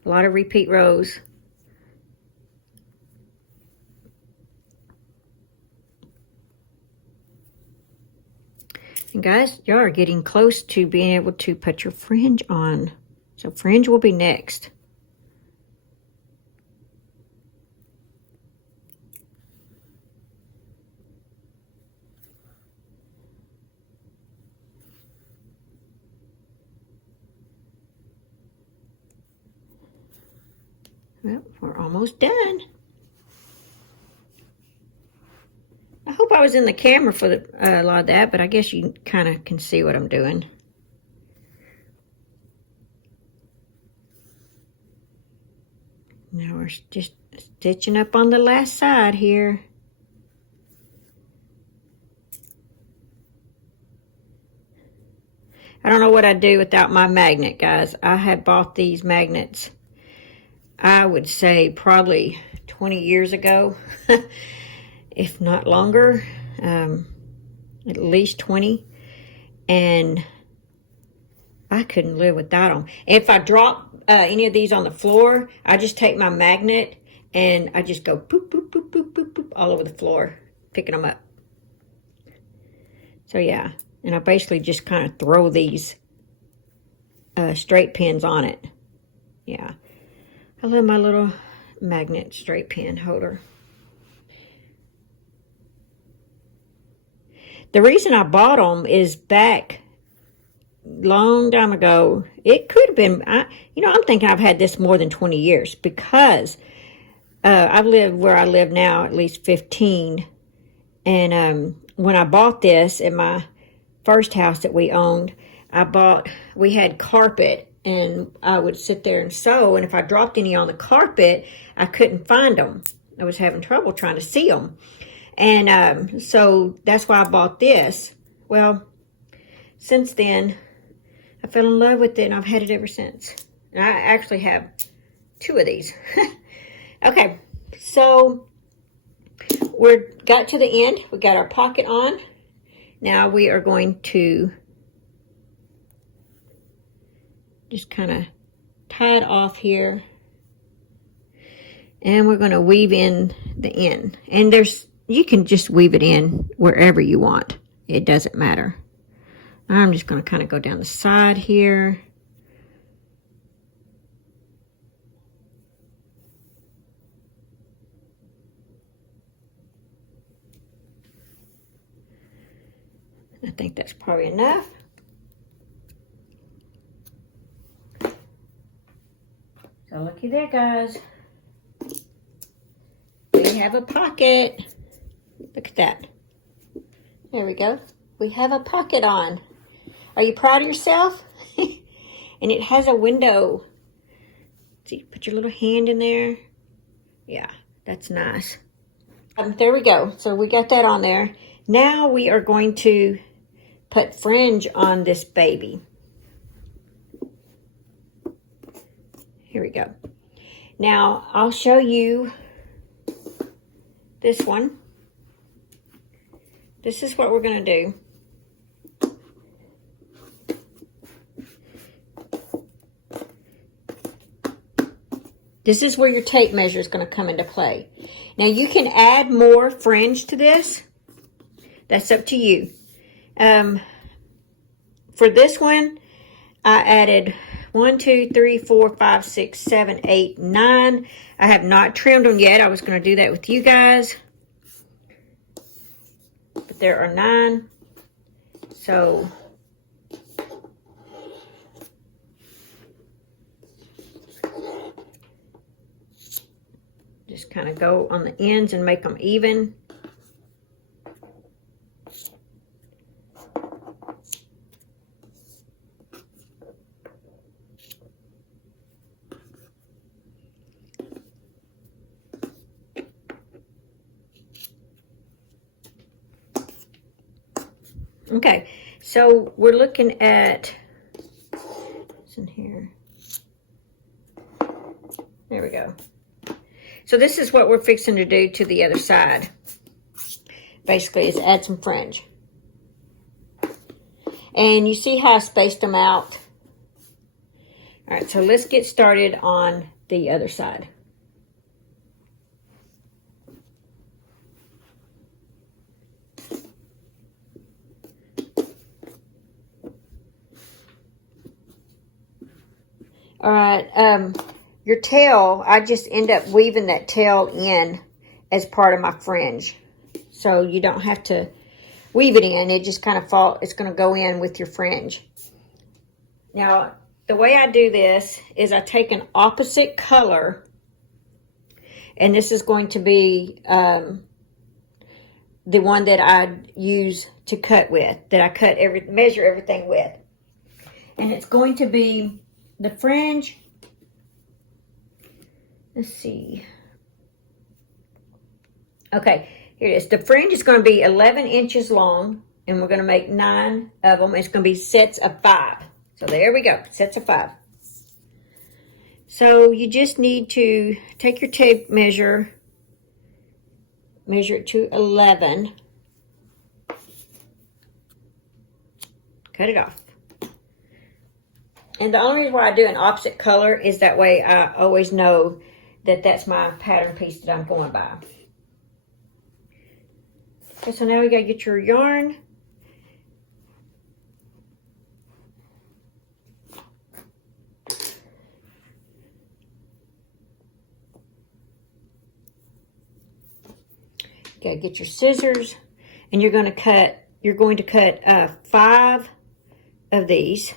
A lot of repeat rows. And guys, y'all are getting close to being able to put your fringe on. So fringe will be next. Well, we're almost done. I hope I was in the camera for a lot of that, but I guess you kind of can see what I'm doing. Now we're just stitching up on the last side here. I don't know what I'd do without my magnet, guys. I had bought these magnets, I would say probably 20 years ago, if not longer, at least 20. And I couldn't live without them. If I drop any of these on the floor, I just take my magnet and I just go boop, boop, boop, boop, boop, boop, all over the floor, picking them up. So yeah, and I basically just kind of throw these straight pins on it. Yeah, I love my little magnet straight pin holder. The reason I bought them is back long time ago. It could have been, you know, I'm thinking I've had this more than 20 years because I've lived where I live now at least 15. And when I bought this in my first house that we owned, we had carpet, and I would sit there and sew, and if I dropped any on the carpet, I couldn't find them. I was having trouble trying to see them. And so that's why I bought this. Well, since then, I fell in love with it, and I've had it ever since. And I actually have 2 of these. Okay, so we're got to the end. We got our pocket on. Now we are going to just kind of tie it off here. And we're going to weave in the end. And you can just weave it in wherever you want. It doesn't matter. I'm just going to kind of go down the side here. I think that's probably enough. So looky there, guys. We have a pocket. Look at that. There we go. We have a pocket on. Are you proud of yourself? And it has a window. See, put your little hand in there. Yeah, That's nice. There we go. So we got that on there. Now we are going to put fringe on this baby. Here we go. Now I'll show you this one. This is what we're going to do. This is where your tape measure is going to come into play. Now you can add more fringe to this. That's up to you. For this one, I added 1, 2, 3, 4, 5, 6, 7, 8, 9. I have not trimmed them yet. I was going to do that with you guys. But there are 9. So just kind of go on the ends and make them even. Okay, so we're looking at, what's in here? There we go. So this is what we're fixing to do to the other side. Basically, is add some fringe. And you see how I spaced them out? All right, so let's get started on the other side. All right, your tail, I just end up weaving that tail in as part of my fringe. So you don't have to weave it in. It just kind of it's going to go in with your fringe. Now, the way I do this is I take an opposite color, and this is going to be the one that I use to cut with, that I measure everything with. And it's going to be the fringe. Let's see. Okay, here it is. The fringe is going to be 11 inches long, and we're going to make 9 of them. It's going to be sets of 5. So there we go, sets of 5. So you just need to take your tape measure, measure it to 11. Cut it off. And the only reason why I do an opposite color is that way I always know that that's my pattern piece that I'm going by. Okay, so now we gotta get your yarn. You gotta get your scissors, and you're going to cut 5 of these.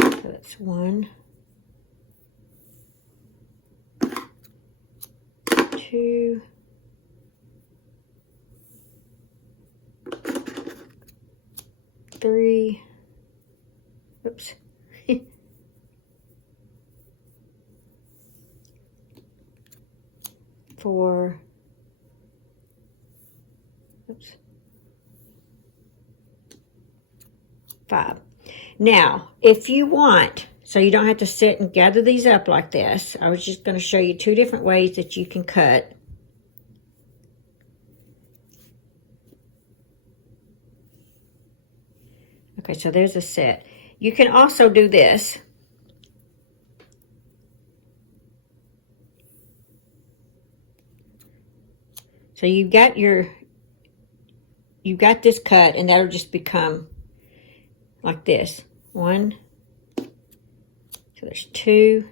So that's 1, 2, 3, oops, 4, oops, 5. Now, if you want, so you don't have to sit and gather these up like this, I was just going to show you 2 different ways that you can cut. Okay, so there's a set. You can also do this. So you've got this cut, and that'll just become like this. 1, so there's 2,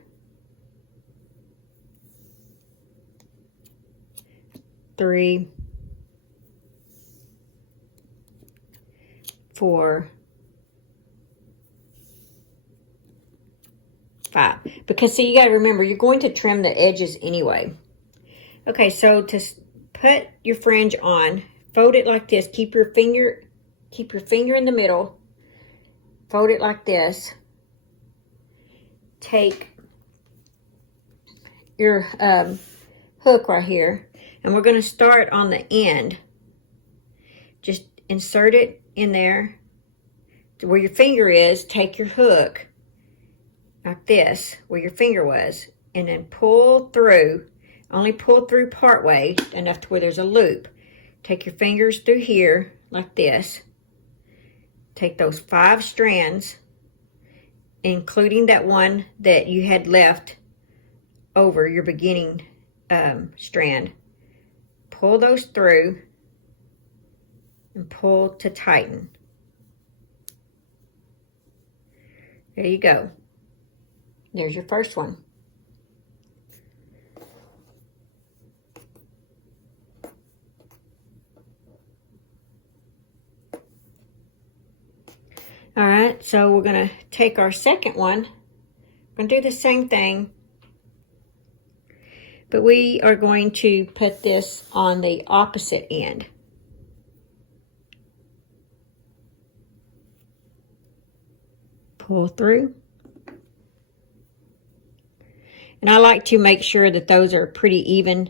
3, 4, 5. Because see, you got to remember, you're going to trim the edges anyway. Okay, so to put your fringe on, fold it like this. Keep your finger in the middle. Fold it like this. Take your hook right here, and we're going to start on the end. Just insert it in there to where your finger is. Take your hook like this, where your finger was, and then pull through. Only pull through part way, enough to where there's a loop. Take your fingers through here like this. Take those 5 strands, including that one that you had left over your beginning strand. Pull those through and pull to tighten. There you go. There's your first one. All right, so we're going to take our second one. We're going to do the same thing, but we are going to put this on the opposite end. Pull through. And I like to make sure that those are pretty even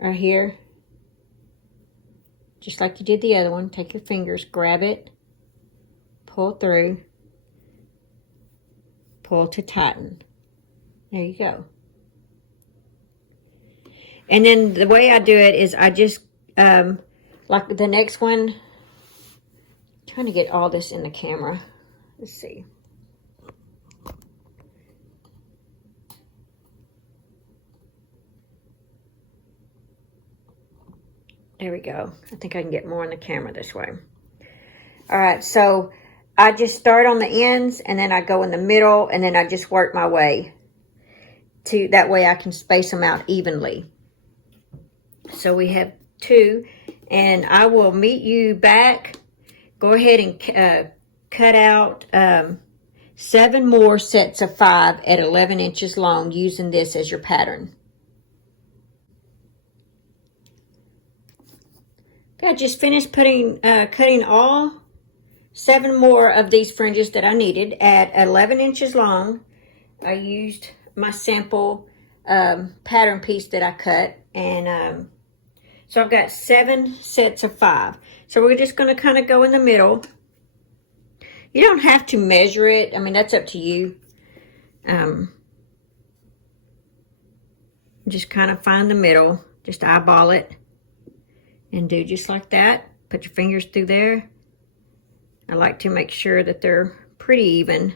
right here. Just like you did the other one. Take your fingers, grab it, pull through, pull to tighten. There you go. And then the way I do it is I just, like the next one, I'm trying to get all this in the camera. Let's see. There we go. I think I can get more in the camera this way. All right, so I just start on the ends, and then I go in the middle, and then I just work my way to, that way I can space them out evenly. So we have 2, and I will meet you back. Go ahead and cut out 7 more sets of 5 at 11 inches long using this as your pattern. I just finished cutting all 7 more of these fringes that I needed at 11 inches long. I used my sample pattern piece that I cut, and so I've got 7 sets of 5. So we're just going to kind of go in the middle. You don't have to measure it. I mean, that's up to you. Just kind of find the middle. Just eyeball it. And do just like that. Put your fingers through there. I like to make sure that they're pretty even.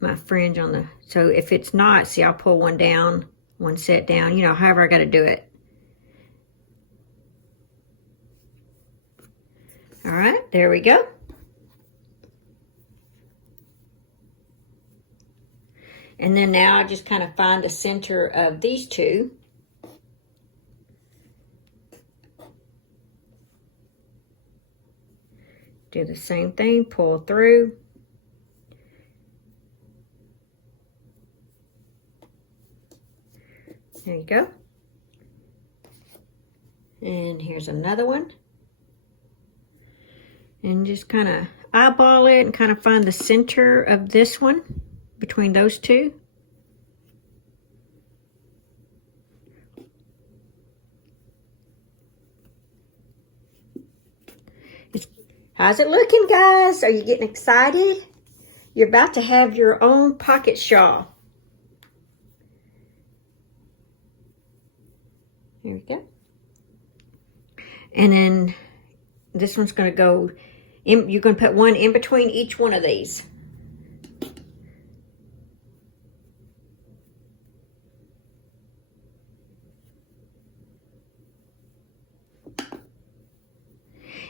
My fringe on the, so if it's not, see, I'll pull one down, one set down, you know, however I got to do it. All right, there we go. And then now I just kind of find the center of these 2. Do the same thing, pull through. There you go. And here's another one. And just kind of eyeball it and kind of find the center of this one between those 2. How's it looking, guys? Are you getting excited? You're about to have your own pocket shawl. There we go. And then this one's going to go in, you're going to put one in between each one of these.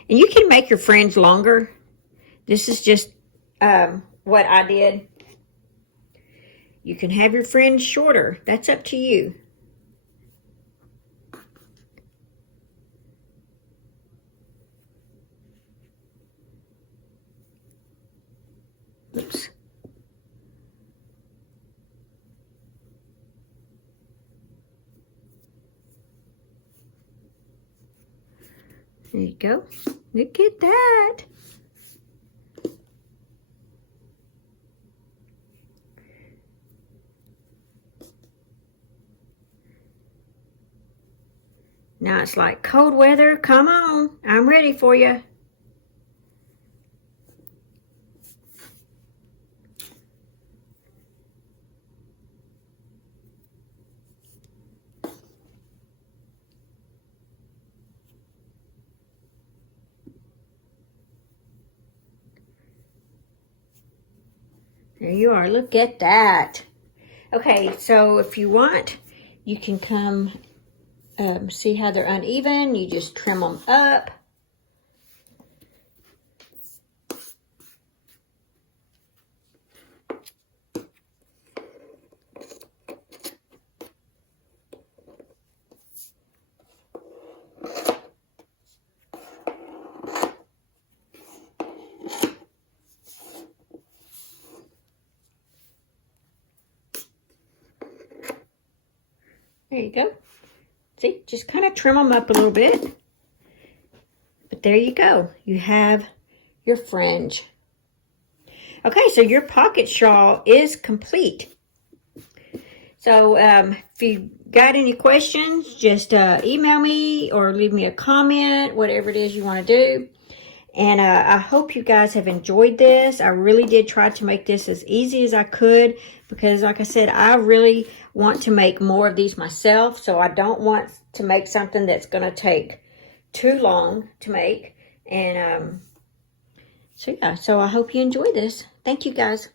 And you can make your fringe longer. This is just what I did. You can have your fringe shorter. That's up to you. Oops. There you go. Look at that. Now it's like cold weather. Come on, I'm ready for you. There you are. Look at that. Okay, so if you want, you can come see how they're uneven. You just trim them up. There you go. See, just kind of trim them up a little bit. But there you go. You have your fringe. Okay, so your pocket shawl is complete. So if you got any questions, just email me or leave me a comment, whatever it is you want to do. And I hope you guys have enjoyed this. I really did try to make this as easy as I could because, like I said, I really want to make more of these myself. So I don't want to make something that's going to take too long to make. And so, yeah, so I hope you enjoy this. Thank you, guys.